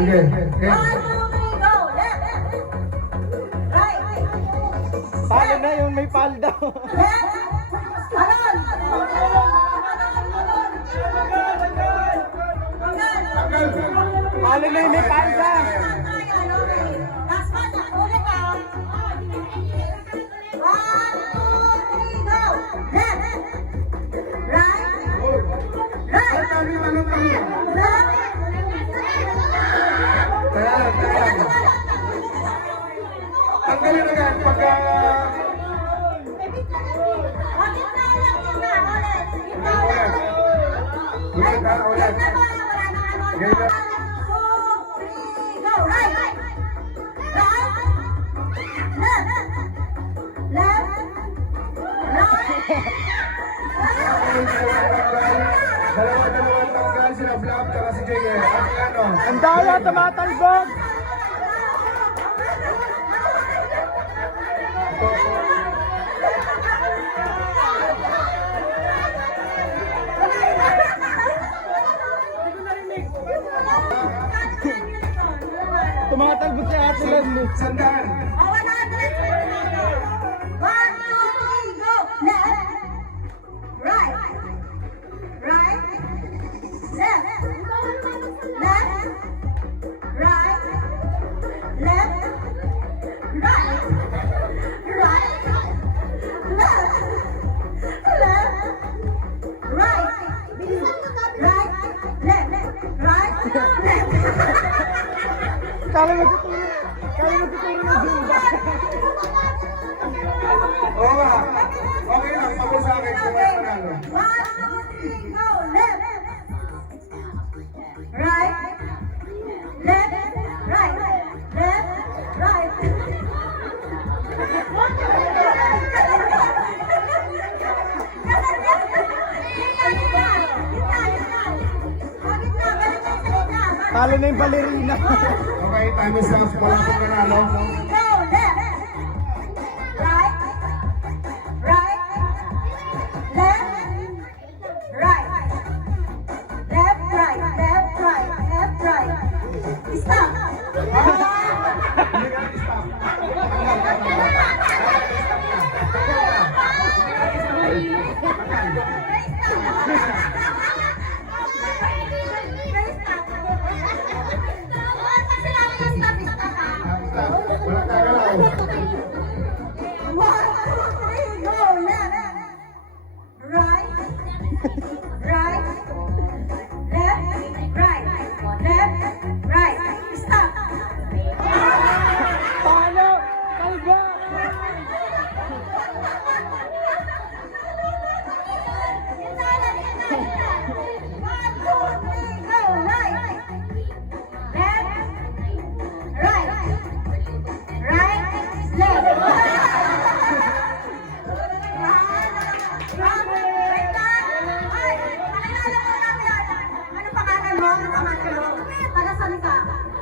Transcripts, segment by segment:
Sige. Palo na yung may palo daw. Palo na yung may palo daw. Tanggalin agad pagka... Ulit ha, ulit. Ganyan. Dalawa-dalawang tanggal sila Flap at si Jay. Ang daya tumatalbog. Tumatalbog si Ate Leslie. Sandaan. Kala magtuturo. Kala magtuturo na din. Oo nga. Okay lang, sabi sa akin kung may panalo. Talo na yung balerina. Okay, time is up. Wala kong nanalo.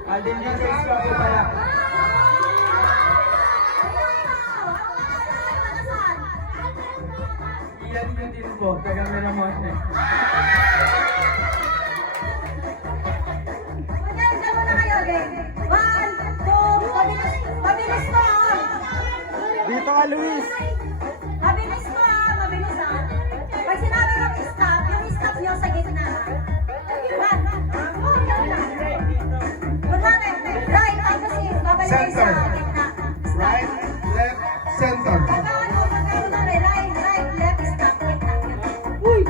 Alden dyan sa Escapo pala. Iyan yung din po, taga Miramonte. Dito ka, Luis. Mabilis ko mabilis Pag sinabi ng stop, yung stop nyo sa gitna. Right, tapos babalik kayo sa gitna. Right, left, center. Right, left, stop, gitna. Uy!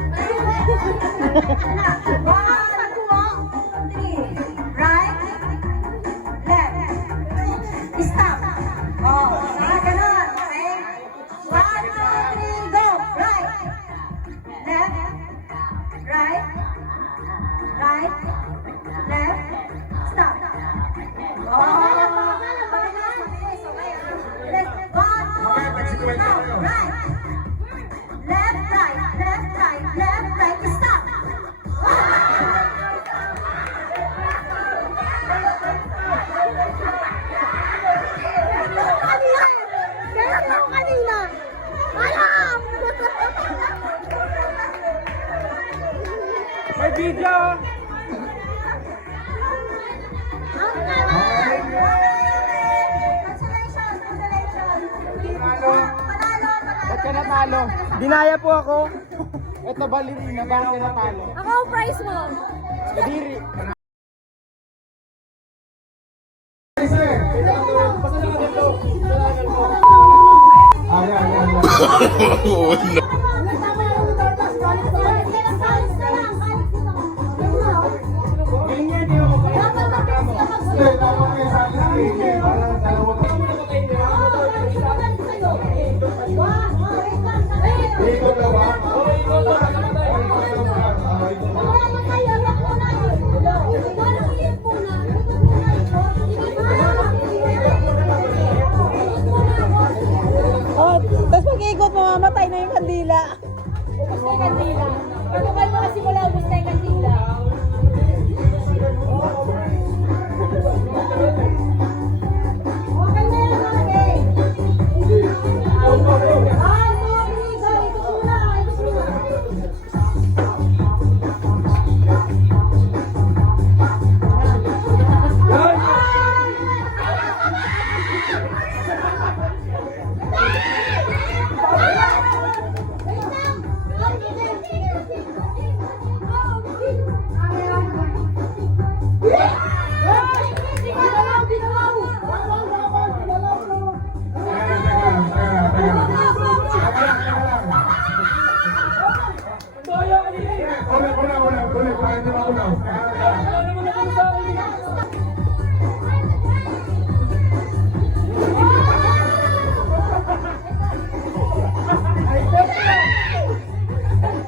Right. Left. Stop. Oh, ganun. Okay? 1, 2, 3, go. Right. Left. Right. Right. Left. Stop. Oh. Let's 1, 2, 3, now. Right. Left, right. Left, right. Left, right. Stop. Kanina. Alam! May video. Ba't ka natalo? Dinaya po ako. Ito balerina, bakit ka natalo? Ako ang prize mo. Kadiri. Oh, tapos pag-ikot, mamamatay na yung kandila. Ubus na yung kandila. Pagkakal mo kasi wala, ubus na yung kandila. Okay na yan, okay. Ah, sorry, sorry. Ito muna, ito muna.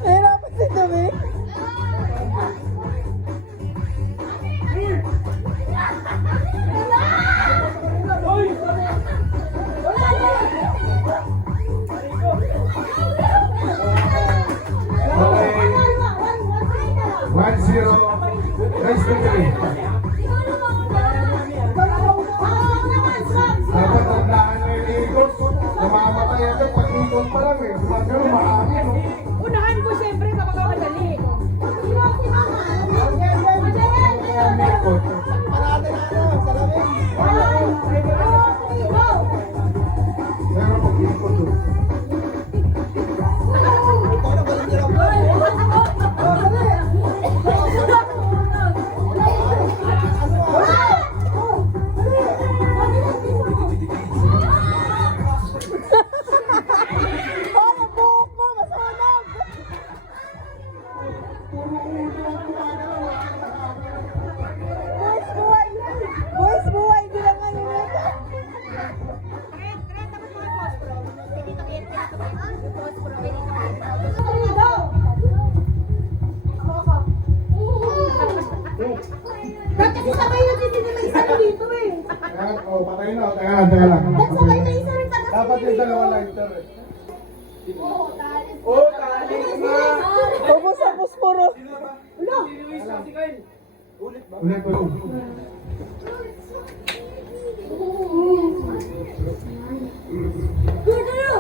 Nahirapan si Dumi. Nice victory. Dapat tandaan na yung ikot. Namamatay agad pag ikot pa lang eh. Gumagano, mahangin. Unahan ko siyempre kapag-madali. Ikot. Meron pag ikot doon. Para buhok mo, masunog! Boys, buhay! Boys, buhay! Bilangan nila. Ba't kasi sabay natin sinila isa na dito eh? Ayan, oh, patay na. Teka lang. Ba't sabay na isa rin taga Dapat yung dalawa lighter eh. Ubus ang puspuro. Ulit ulit. Gurguru!